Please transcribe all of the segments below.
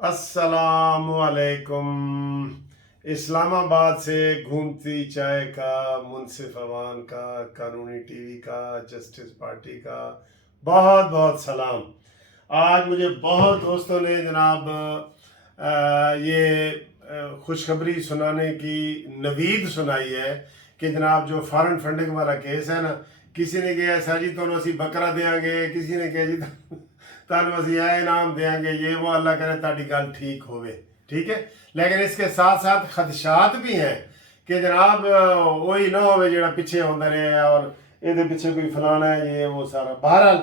अस्सलामुअलैकुम। इस्लामाबाद से घूमती चाय का, मुनसिफ अवान का, कानूनी टीवी का, जस्टिस पार्टी का बहुत बहुत सलाम। आज मुझे बहुत दोस्तों ने जनाब ये खुशखबरी सुनाने की नवीद सुनाई है कि जनाब जो फॉरेन फंडिंग वाला केस है ना, किसी ने कहा सर जी तो असी बकरा देंगे, किसी ने कहा जी ਤੁਹਾਨੂੰ ਅਸੀਂ ਇਹ ਇਨਾਮ देंगे, ये वो अल्लाह करे ताड़ी गल ठीक होवे। ठीक है, लेकिन इसके साथ साथ खदशात भी हैं कि जनाब वही ना होवे जेड़ा पीछे होंदा रहे और ये पीछे कोई फलाना है ये वो सारा। बहरहाल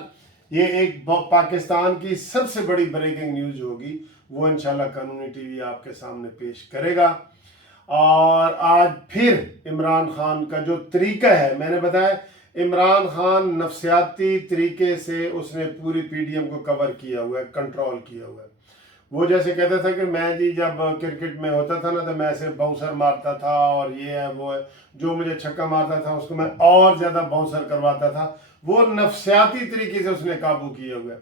ये एक पाकिस्तान की सबसे बड़ी ब्रेकिंग न्यूज़ होगी, वो इंशाल्लाह कानूनी टीवी आपके सामने पेश करेगा। और आज फिर इमरान खान का जो तरीका है, मैंने बताया इमरान खान नफसियाती तरीके से उसने पूरी पीडीएम को कवर किया हुआ है, कंट्रोल किया हुआ है। वो जैसे कहता था कि मैं जी जब क्रिकेट में होता था ना तो मैं ऐसे बाउंसर मारता था और ये है वो है, जो मुझे छक्का मारता था उसको मैं और ज़्यादा बाउंसर करवाता था। वो नफसियाती तरीके से उसने काबू किया हुआ है।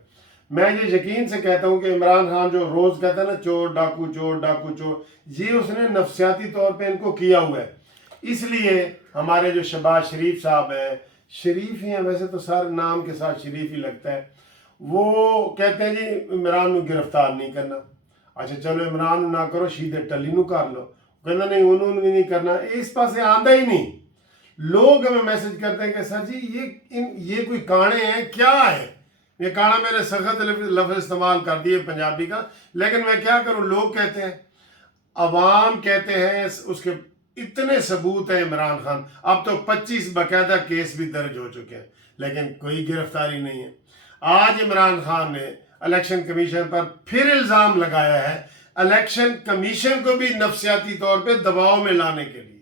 मैं ये यकीन से कहता हूँ कि इमरान खान जो रोज़ कहता है ना चोर डाकू चोर डाकू चोर, ये उसने नफसियाती तौर पर इनको किया हुआ है। इसलिए हमारे जो शहबाज शरीफ साहब हैं, शरीफ ही हैं वैसे तो सारे नाम के साथ शरीफ ही लगता है, वो कहते हैं जी इमरान को गिरफ्तार नहीं करना। अच्छा चलो इमरान ना करो, सीधे टली नू कर लो। कहना नहीं उन्होंने भी नहीं करना, इस पास आंदा ही नहीं। लोग हमें मैसेज करते हैं कि सर जी ये कोई काने हैं क्या है। ये काना मैंने सख्त लफ्ज़ इस्तेमाल कर दिए पंजाबी का, लेकिन मैं क्या करूँ, लोग कहते हैं, अवाम कहते हैं, उसके इतने सबूत हैं। इमरान खान अब तो 25 बाकायदा केस भी दर्ज हो चुके हैं, लेकिन कोई गिरफ्तारी नहीं है। आज इमरान खान ने इलेक्शन कमीशन पर फिर इल्ज़ाम लगाया है, इलेक्शन कमीशन को भी नफसियाती तौर पे दबाव में लाने के लिए।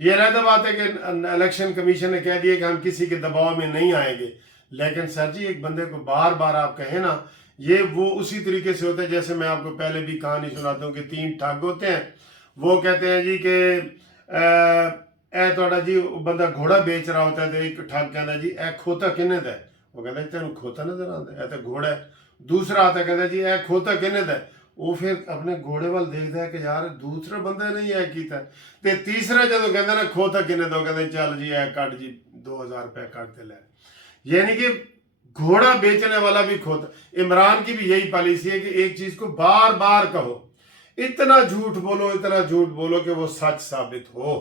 ये अलग बात है कि इलेक्शन कमीशन ने कह दिया कि हम किसी के दबाव में नहीं आएंगे, लेकिन सर जी एक बंदे को बार बार आप कहें ना, ये वो उसी तरीके से होता है जैसे मैं आपको पहले भी कहानी सुनाता हूँ कि 3 ठग होते हैं। वो कहते हैं जी कि ए थोड़ा जी बंदा घोड़ा बेच रहा होता है तो एक ठग कहता जी ए खोता किन्ने दा, वो कहता तेन खोता नजर आता है, तो घोड़ा है। दूसरा आता कहता जी ए खोता किन्ने दा, वो फिर अपने घोड़े वाल देखता है कि यार दूसरा बंदा नहीं है कीता। ते तीसरा जो कहता ना खोता किन्ने दा, कहते चल जी ए कट जी 2000 रुपया कट के ले। यानी कि घोड़ा बेचने वाला भी खोता। इमरान की भी यही पॉलिसी है कि एक चीज को बार बार कहो, इतना झूठ बोलो कि वो सच साबित हो।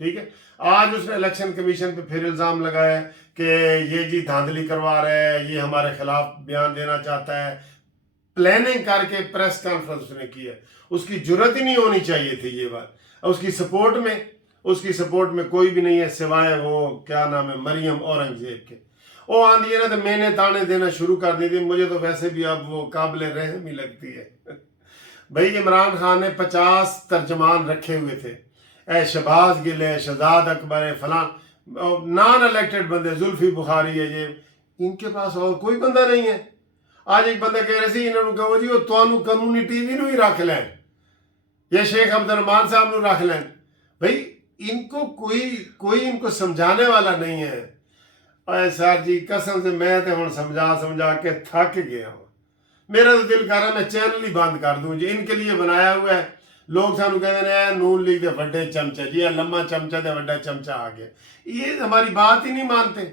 ठीक है, आज उसने इलेक्शन कमीशन पे फिर इल्ज़ाम लगाया कि ये जी धांधली करवा रहा है, ये हमारे खिलाफ बयान देना चाहता है। प्लानिंग करके प्रेस कॉन्फ्रेंस उसने की है, उसकी जुर्रत ही नहीं होनी चाहिए थी ये बात। उसकी सपोर्ट में कोई भी नहीं है सिवाय वो क्या नाम है मरियम औरंगजेब के। वो आंधी है ना तो मैंने ताने देना शुरू कर दी थी, मुझे तो वैसे भी अब वो काबिल रहम ही लगती है। भाई इमरान खान ने 50 तर्जमान रखे हुए थे, ए शहबाज गिल है, शहजाद अकबर है, फलान नॉन इलेक्टेड बंदे, जुल्फी बुखारी है, ये इनके पास और कोई बंदा नहीं है। आज एक बंदा कह रहे थे इन्होंने कहो जी वो तुहानू कानूनी टीवी नू ही रख लैन या शेख अब्दुर्रहमान साहब नू रख लैन। भाई इनको कोई इनको समझाने वाला नहीं है। और सर जी कसम से मैं तो हम समझा के थक गया हूँ। मेरा तो दिल कर रहा मैं चैनल ही बंद कर दूं जी, इनके लिए बनाया हुआ है। लोग सानू कहते हैं नून लीग के बड़े चमचे जी, लम्मा चमचा दे बड़ा चमचा आ गया, ये हमारी बात ही नहीं मानते।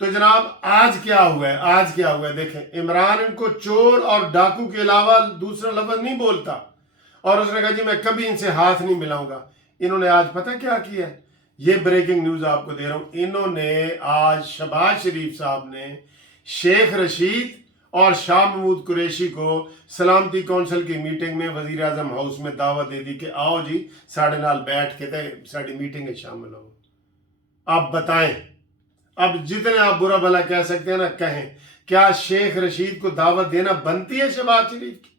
तो जनाब आज क्या हुआ है देखें, इमरान इनको चोर और डाकू के अलावा दूसरा लफ्ज नहीं बोलता और उसने कहा जी मैं कभी इनसे हाथ नहीं मिलाऊंगा। इन्होंने आज पता क्या किया, ये ब्रेकिंग न्यूज आपको दे रहा हूं। इन्होंने आज शहबाज शरीफ साहब ने शेख रशीद और शाह महमूद कुरैशी को सलामती कौंसल की मीटिंग में वजीर आजम हाउस में दावत दे दी कि आओ जी साढ़े नाल बैठ के साड़ी मीटिंग में शामिल हो। आप बताएं, अब जितने आप बुरा भला कह सकते हैं ना कहें, क्या शेख रशीद को दावत देना बनती है शहबाज शरीफ की?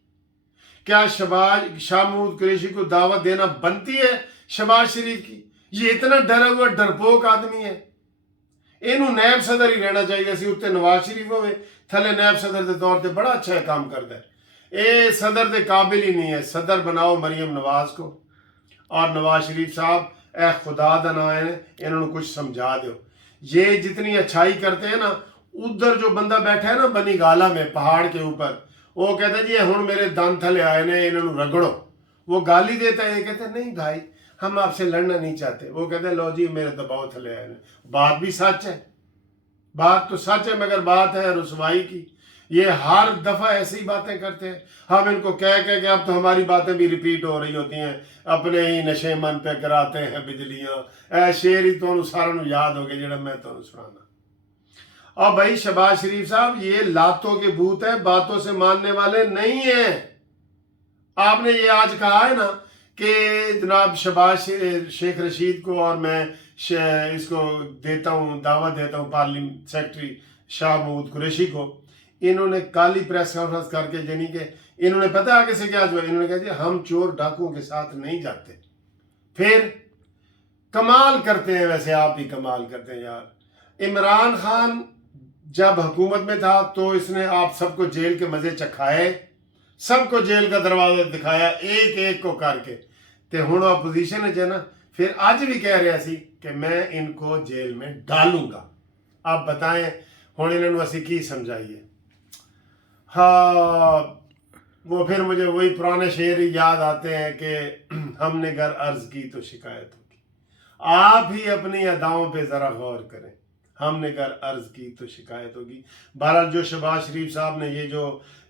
क्या शाह महमूद कुरैशी को दावत देना बनती है शहबाज शरीफ की? ये इतना डरा हुआ डरपोक आदमी है, इनू नायब सदर ही रहना चाहिए सी। उत्ते नवाज शरीफ होवे, थले नायब सदर के तौर पर बड़ा अच्छा काम करता है। ये सदर के काबिल ही नहीं है। सदर बनाओ मरियम नवाज को और नवाज शरीफ साहब ए खुदा दा ना है इन्होंने कुछ समझा दो। ये जितनी अच्छाई करते हैं ना, उधर जो बंदा बैठा है ना बनी गाला में पहाड़ के ऊपर, وہ कहता जी हुण मेरे दंद थले आए ने इन्हों रगड़ो, वो गाली देता है, ये कहते नहीं भाई हम आपसे लड़ना नहीं चाहते, वो कहते लो जी मेरे दबाव थले आए ने। बात भी सच है, बात तो सच है, मगर बात है रुसवाई की। ये हर दफ़ा ऐसी बातें करते हैं, हम इनको कह के अब तो हमारी बातें भी रिपीट हो रही होती हैं, अपने ही नशे मन पे कराते हैं बिजलियाँ। ऐ शेर ही तो सारा याद हो गया जेड़ा मैं तो सुनाना। और भाई शहबाज शरीफ साहब ये लातों के भूत है, बातों से मानने वाले नहीं हैं। आपने ये आज कहा है ना कि जनाब शहबाज शेख रशीद को और मैं इसको देता हूँ, दावत देता हूँ पार्लियामेंट सेक्रेटरी शाह महमूद कुरैशी को। इन्होंने काली प्रेस कॉन्फ्रेंस करके यानी कि इन्होंने पता आगे से क्या हुआ, इन्होंने कहा जी हम चोर डाकुओं के साथ नहीं जाते। फिर कमाल करते हैं, वैसे आप भी कमाल करते हैं यार। इमरान खान जब हुकूमत में था तो इसने आप सबको जेल के मजे चखाए, सबको जेल का दरवाजा दिखाया एक एक को करके, ते हुण अपोजिशन है ना, फिर आज भी कह रहा सी कि मैं इनको जेल में डालूंगा। आप बताएं हुण इन्होंने असी की समझाइए। हाँ, वो फिर मुझे वही पुराने शेर ही याद आते हैं कि हमने घर अर्ज की तो शिकायत होगी। आप ही अपनी अदाओं पे ज़रा गौर करें, हमने घर अर्ज की तो शिकायत होगी। बहरहाल जो शहबाज शरीफ साहब ने ये जो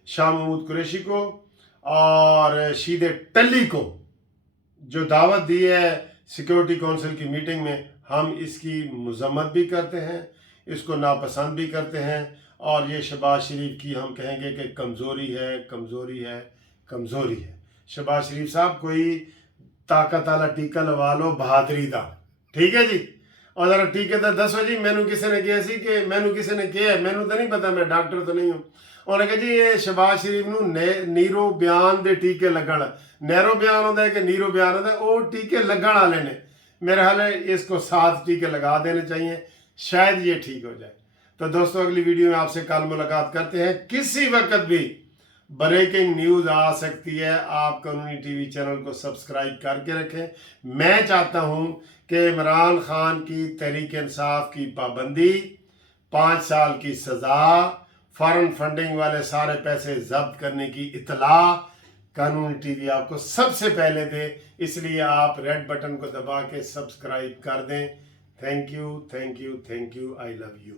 शाह महमूद कुरैशी को और शीदे टल्ली को जो दावत दी है सिक्योरिटी काउंसिल की मीटिंग में, हम इसकी मजम्मत भी करते हैं, इसको नापसंद भी करते हैं। और ये शहबाज शरीफ की हम कहेंगे कि कमज़ोरी है, कमज़ोरी है, कमज़ोरी है। शहबाज शरीफ साहब कोई ताकत वाला टीका लवा लो बहादरी दा, ठीक है जी। और जरा टीके तो दसो जी, मैनू किसी ने कहा सी कि मैनू किसी ने कहा, मैनू तो नहीं पता, मैं डॉक्टर तो नहीं हूँ। उन्होंने कहा जी ये शहबाज शरीफ नू नीरो बयान दे टीके लगन, नैरो बयान होता है कि नीरो बयान होता है, वो टीके लगन वाले ने। मेरे ख्याल है इसको 7 टीके लगा देने चाहिए, शायद ये ठीक हो जाए। तो दोस्तों अगली वीडियो में आपसे कल मुलाकात करते हैं। किसी वक्त भी ब्रेकिंग न्यूज़ आ सकती है, आप कानूनी टीवी चैनल को सब्सक्राइब करके रखें। मैं चाहता हूं कि इमरान खान की तहरीक इंसाफ की पाबंदी, 5 साल की सज़ा, फॉरेन फंडिंग वाले सारे पैसे जब्त करने की इतला कानूनी टीवी आपको सबसे पहले दे। इसलिए आप रेड बटन को दबा के सब्सक्राइब कर दें। Thank you, thank you, thank you, I love you.